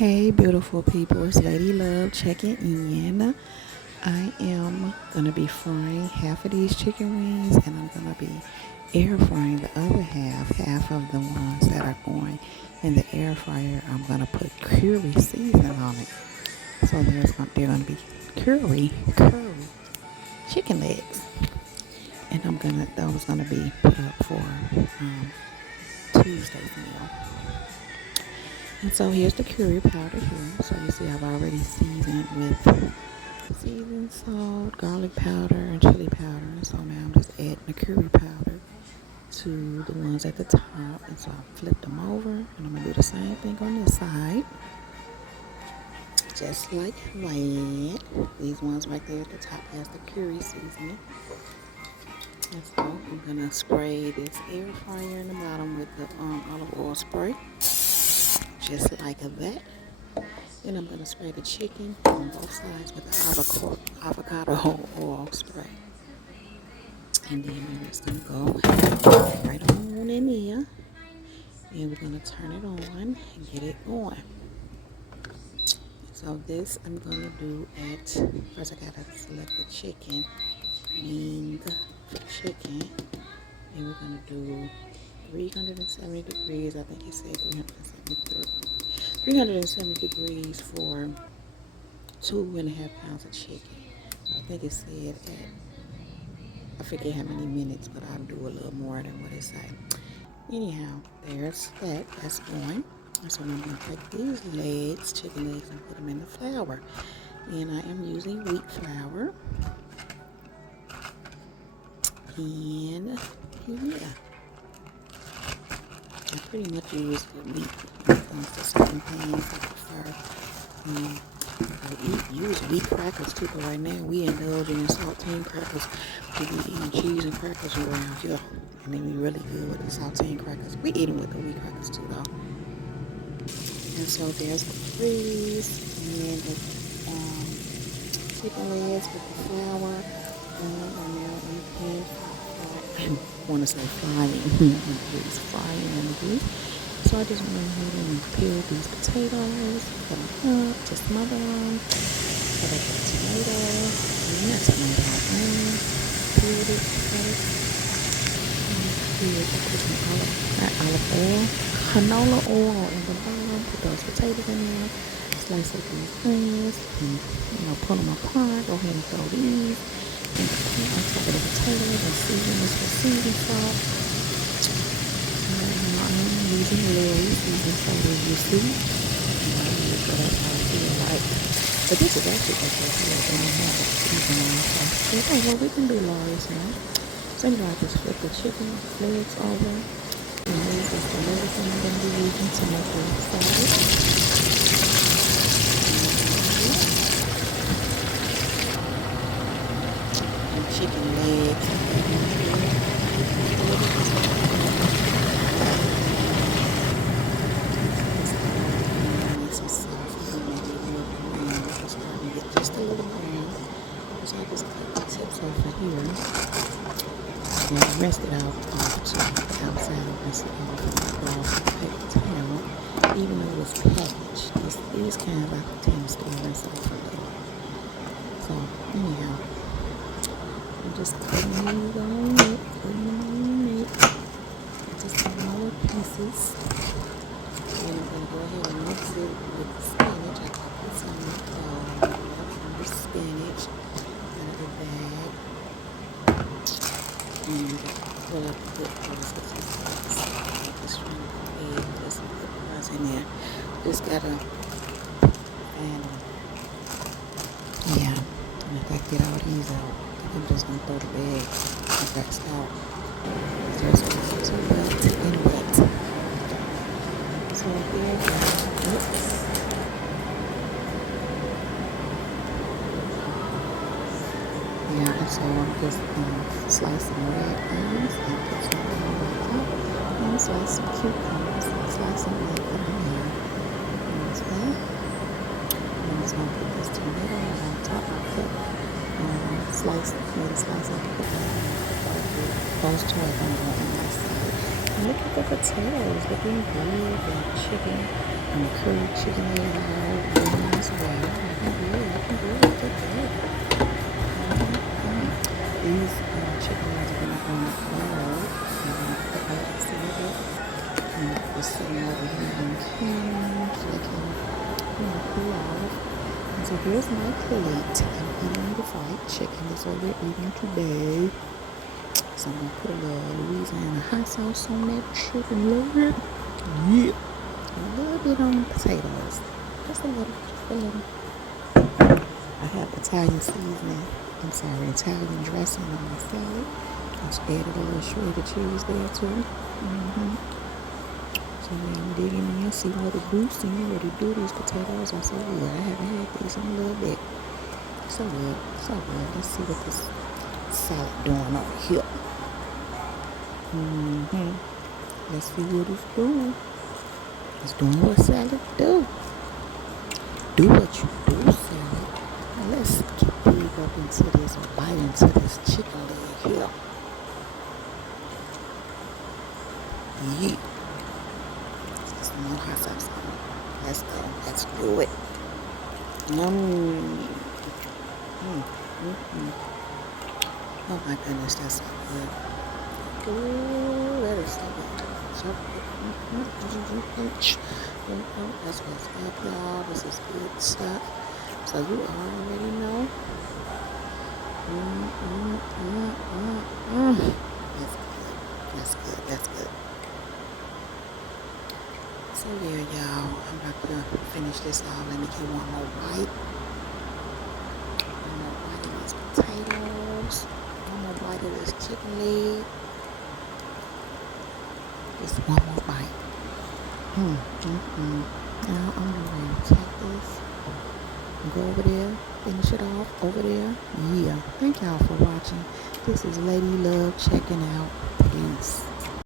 Hey, beautiful people, it's Lady Love checking in. I am going to be frying half of these chicken wings and I'm going to be air frying the other half of the ones that are going in the air fryer. I'm going to put curry seasoning on it. So they're going to be curry chicken legs. And those going to be put up for Tuesday's meal. And so here's the curry powder here. So you see I've already seasoned with seasoned salt, garlic powder, and chili powder. And so now I'm just adding the curry powder to the ones at the top. And so I flip them over and I'm going to do the same thing on this side. Just like that. These ones right there at the top has the curry seasoning. And so I'm going to spray this air fryer in the bottom with the olive oil spray. Just like that. Then I'm going to spray the chicken on both sides with the avocado oil spray. And then I'm just going to go right on in there. And we're going to turn it on and get it going. So this I'm going to do first I got to select the chicken. Wing for chicken. And we're going to do 370 degrees. I think he said 370 degrees for 2.5 pounds of chicken. I think it said I forget how many minutes, but I'll do a little more than what it said. Anyhow, there's that. That's going. So I'm going to take these chicken legs, and put them in the flour. And I am using wheat flour. And yeah. I pretty much use the wheat when it comes to certain things. I prefer use wheat crackers too, but right now we indulge in saltine crackers. We be eating cheese and crackers around here, and they be really good with the saltine crackers. We eat them with the wheat crackers too, though. And so there's the freeze and the chicken legs with the flour, and I'm now in the pan. I want to say frying. It's frying in the grease. So I just went ahead and peeled these potatoes, put them up to smother them, put up the tomato, peeled it, cut it, I put some olive oil, canola oil in the bottom, put those potatoes in there, slice up these onions, and pull them apart, go ahead and throw these on top of the potatoes and season this with seasoning salt. I'm using Larry's seasoning salt, as you see. I use whatever I feel like. But this is actually okay here. They don't have a seasoning salt. Okay, well, we can do Larry's now. So anyway, I just flip the chicken legs over. And this is the medicine I'm going to be using to make the salad. And chicken legs. Just a little brown. So I just cut the tips off of here. And rest it out to the outside of this paper towel. Even though it was packaged, these kinds I tend to still rinse off of it. So anyhow, I'm just putting these on it, just smaller pieces. And I'm going to go ahead and mix it with the spinach. I put some from the spinach out of the bag. And fill up the good fries with some sauce. Just trying to put egg, put some good fries in there. Just gotta add them. Yeah, and if I get all these out, I'm just gonna throw the bag back out. Just too wet and wet. So there you go. Oops. Yeah, and so I'm just slicing red onions and put some on top, and slice some cucumbers, slice them and put them in. And as well, I'm just going to put this tomato on top. I put slice and put those two are going to go on my side. And look at the potatoes looking good, the chicken And the curry chicken leg all really nice way. Looking good, looking good, looking good. These chicken wings are going to go in the oil. I'm going to put that a little bit. And just sitting over here on camera so they can, cool off. And so here's my plate. I'm eating the fried chicken. That's what we're eating today. So I'm going to put a little Louisiana hot sauce on that chicken leg. Yeah. A little bit on the potatoes. Just a little, just a little. I have Italian seasoning. Italian dressing on my salad. I just added a little shredded cheese there too. So yeah, I'm digging in, see what it do, these potatoes. I said, yeah, I haven't had these in a little bit. So good, so good. Let's see what this salad doing over here. Let's see what it's doing. It's doing what salad do. Do what you do, salad. Now let's dig up into this or bite into this chicken leg here. Yeah. Let's get some more hot sauce on it. Let's go. Let's do it. Oh my goodness, that's so good. Ooh, that is so good. So good. That's what's up, y'all. This is good stuff. So you already know. That's good. That's good. That's good. So yeah, y'all. I'm about to finish this off. Let me get one more bite. One more bite of these potatoes. One more bite of this chicken leg. Just one more bite. Now I'm going to take this and go over there, finish it off over there. Yeah. Thank y'all for watching. This is Lady Love checking out. Peace.